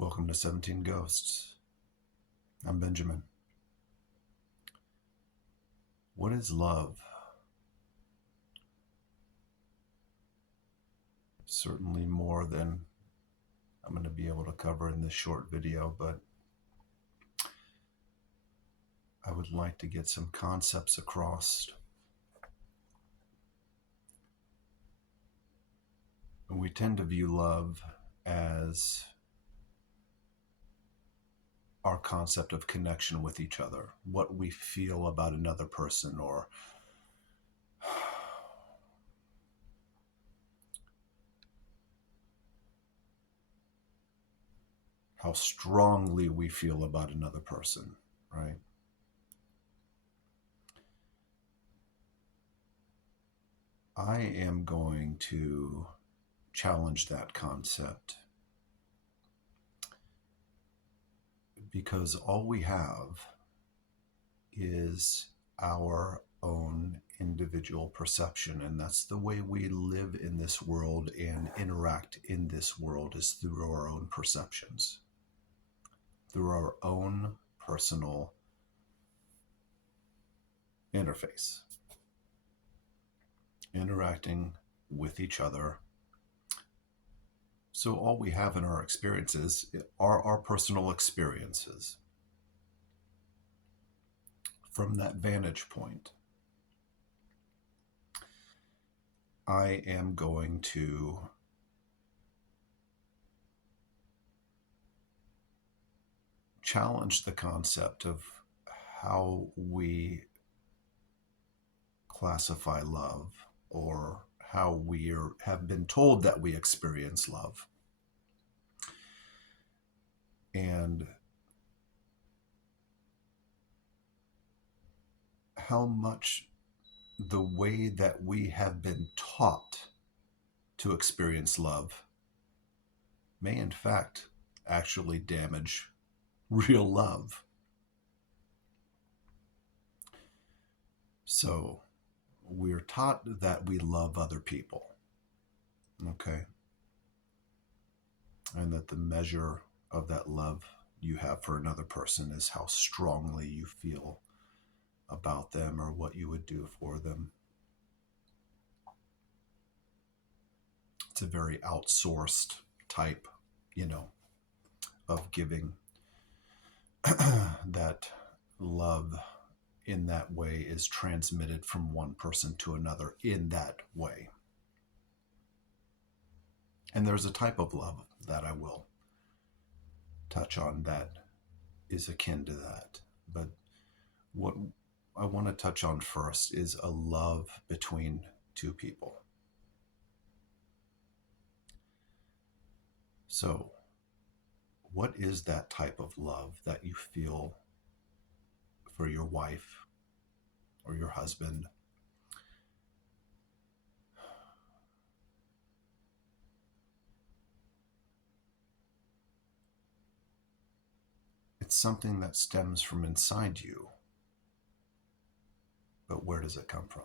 Welcome to 17 Ghosts. I'm Benjamin. What is love? Certainly more than I'm going to be able to cover in this short video, but I would like to get some concepts across. We tend to view love as our concept of connection with each other, what we feel about another person, or how strongly we feel about another person, right? I am going to challenge that concept because all we have is our own individual perception, and that's the way we live in this world and interact in this world, is through our own perceptions, through our own personal interface, interacting with each other. So all we have in our experiences are our personal experiences. From that vantage point, I am going to challenge the concept of how we classify love, or how we have been told that we experience love. And how much the way that we have been taught to experience love may in fact actually damage real love. So we're taught that we love other people, okay? And that the measure of that love you have for another person is how strongly you feel about them or what you would do for them. It's a very outsourced type, of giving. That love in that way is transmitted from one person to another in that way. And there's a type of love that I will touch on that is akin to that. But what I want to touch on first is a love between two people. So, what is that type of love that you feel for your wife or your husband? It's something that stems from inside you. But where does it come from?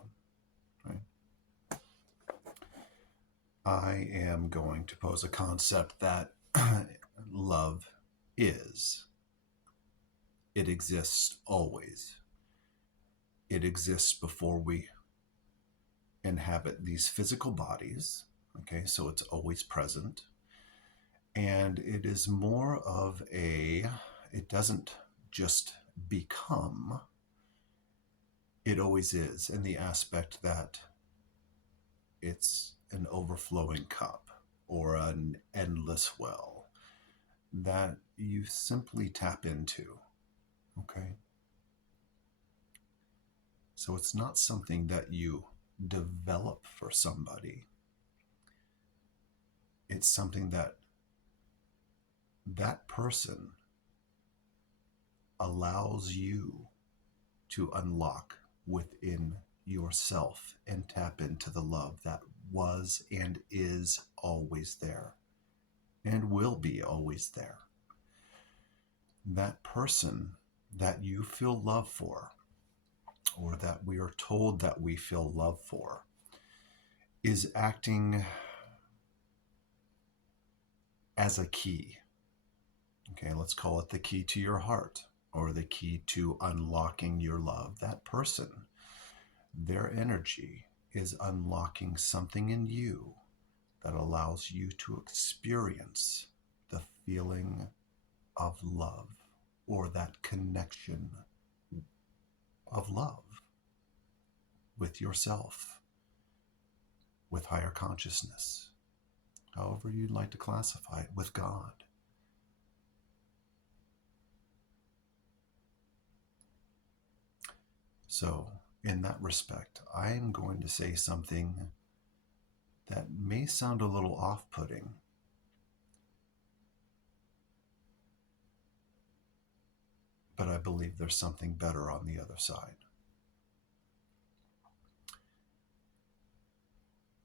Right? I am going to pose a concept that love is. It exists always. It exists before we inhabit these physical bodies. Okay, so it's always present. And it is more of it doesn't just become, it always is, in the aspect that it's an overflowing cup or an endless well that you simply tap into. Okay? So it's not something that you develop for somebody. It's something that person allows you to unlock within yourself and tap into the love that was and is always there and will be always there. That person that you feel love for, or that we are told that we feel love for, is acting as a key Okay, let's call it the key to your heart or the key to unlocking your love. That person, their energy is unlocking something in you that allows you to experience the feeling of love or that connection of love with yourself, with higher consciousness, however you'd like to classify it, with God. So, in that respect, I'm going to say something that may sound a little off-putting, but I believe there's something better on the other side.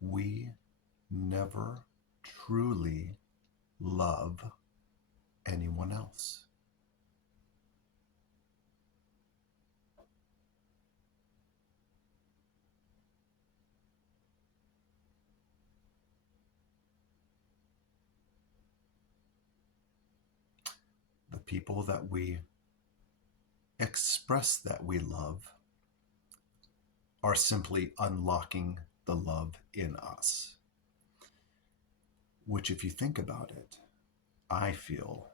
We never truly love anyone else. The people that we express that we love are simply unlocking the love in us, which, if you think about it, I feel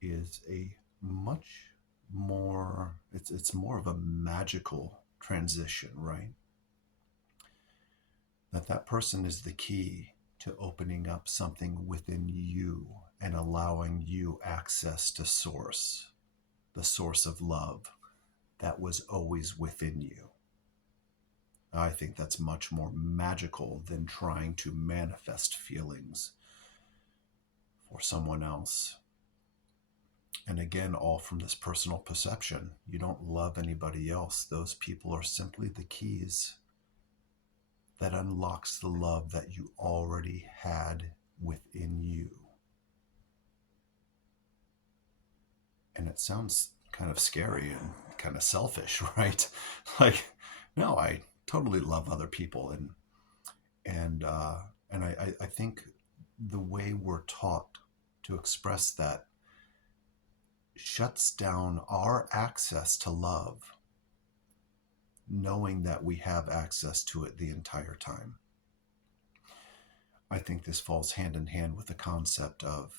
is a much more, it's more of a magical transition, right? That person is the key to opening up something within you and allowing you access to source, the source of love that was always within you. I think that's much more magical than trying to manifest feelings for someone else. And again, all from this personal perception. You don't love anybody else. Those people are simply the keys that unlocks the love that you already had within you. And it sounds kind of scary and kind of selfish, right? Like, no, I totally love other people, and I think the way we're taught to express that shuts down our access to love, knowing that we have access to it the entire time. I think this falls hand in hand with the concept of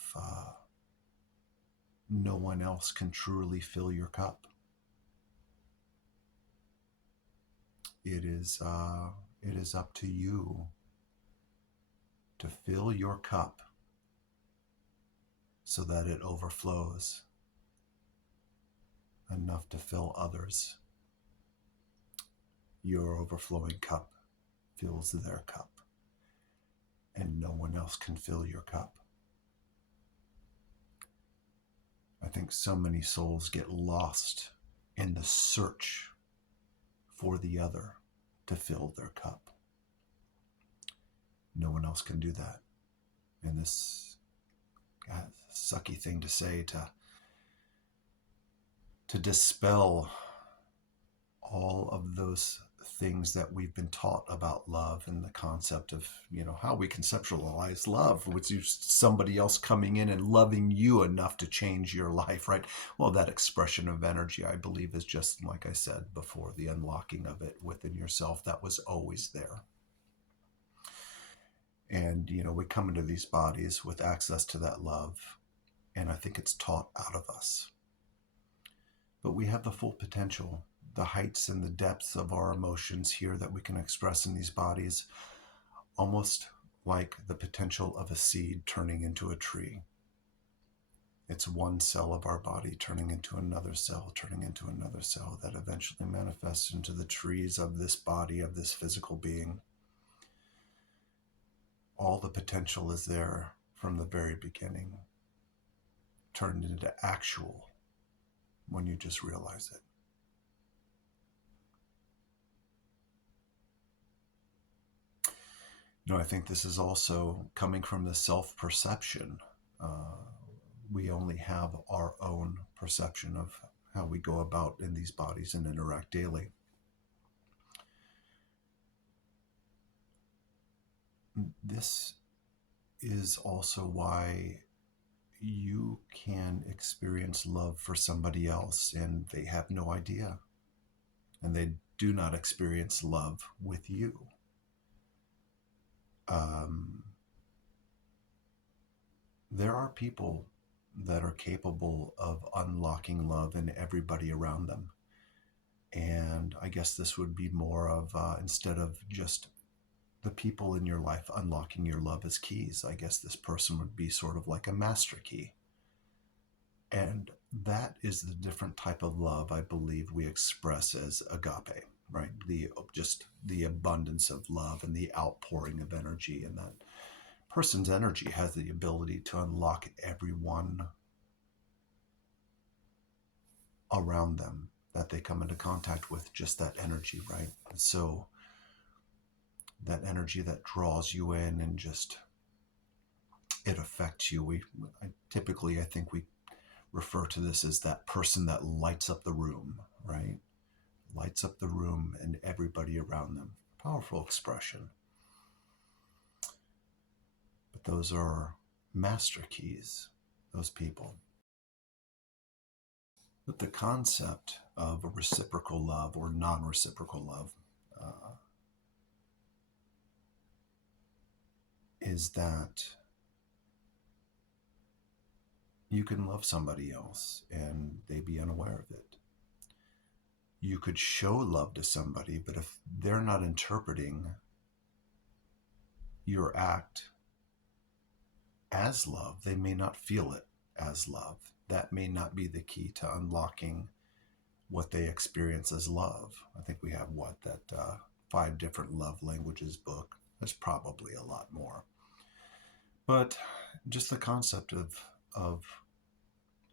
no one else can truly fill your cup. It is up to you to fill your cup so that it overflows enough to fill others. Your overflowing cup fills their cup, and no one else can fill your cup. I think so many souls get lost in the search for the other to fill their cup. No one else can do that. And this sucky thing to say to dispel all of those things that we've been taught about love and the concept of, how we conceptualize love, which is somebody else coming in and loving you enough to change your life, right? Well, that expression of energy, I believe, is just, like I said before, the unlocking of it within yourself that was always there. And, we come into these bodies with access to that love, and I think it's taught out of us. But we have the full potential, the heights and the depths of our emotions here that we can express in these bodies, almost like the potential of a seed turning into a tree. It's one cell of our body turning into another cell, turning into another cell that eventually manifests into the trees of this body, of this physical being. All the potential is there from the very beginning, turned into actual when you just realize it. I think this is also coming from the self-perception. We only have our own perception of how we go about in these bodies and interact daily. This is also why you can experience love for somebody else and they have no idea, and they do not experience love with you. There are people that are capable of unlocking love in everybody around them. And I guess this would be more of, instead of just the people in your life unlocking your love as keys, I guess this person would be sort of like a master key. And that is the different type of love I believe we express as agape, right? Just the abundance of love and the outpouring of energy, and that person's energy has the ability to unlock everyone around them that they come into contact with, just that energy, right? And so that energy that draws you in and just it affects you. I think we refer to this as that person that lights up the room, right? Lights up the room and everybody around them. Powerful expression. But those are master keys, those people. But the concept of a reciprocal love or non-reciprocal love is that you can love somebody else and they be unaware of it. You could show love to somebody, but if they're not interpreting your act as love, they may not feel it as love. That may not be the key to unlocking what they experience as love. I think we have that 5 different love languages book. There's probably a lot more. But just the concept of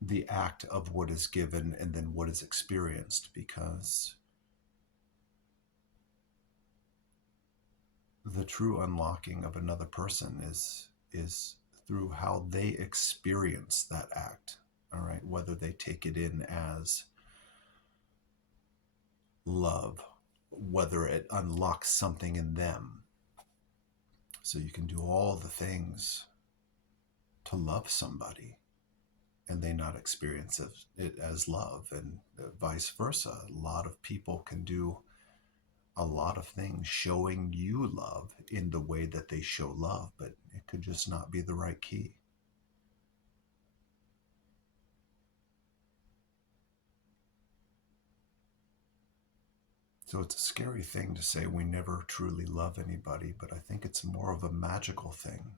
the act of what is given and then what is experienced, because the true unlocking of another person is through how they experience that act. All right, whether they take it in as love, whether it unlocks something in them. So you can do all the things to love somebody and they not experience it as love, and vice versa. A lot of people can do a lot of things showing you love in the way that they show love, but it could just not be the right key. So it's a scary thing to say we never truly love anybody, but I think it's more of a magical thing.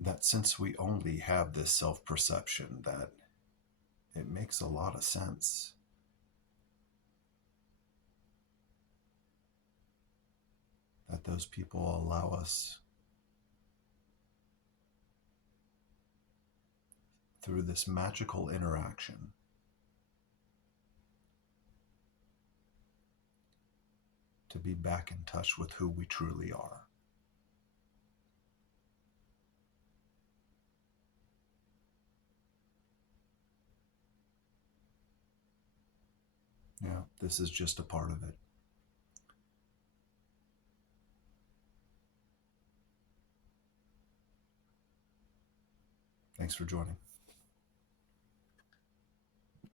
That since we only have this self-perception, that it makes a lot of sense. That those people allow us through this magical interaction to be back in touch with who we truly are. Yeah, this is just a part of it. Thanks for joining.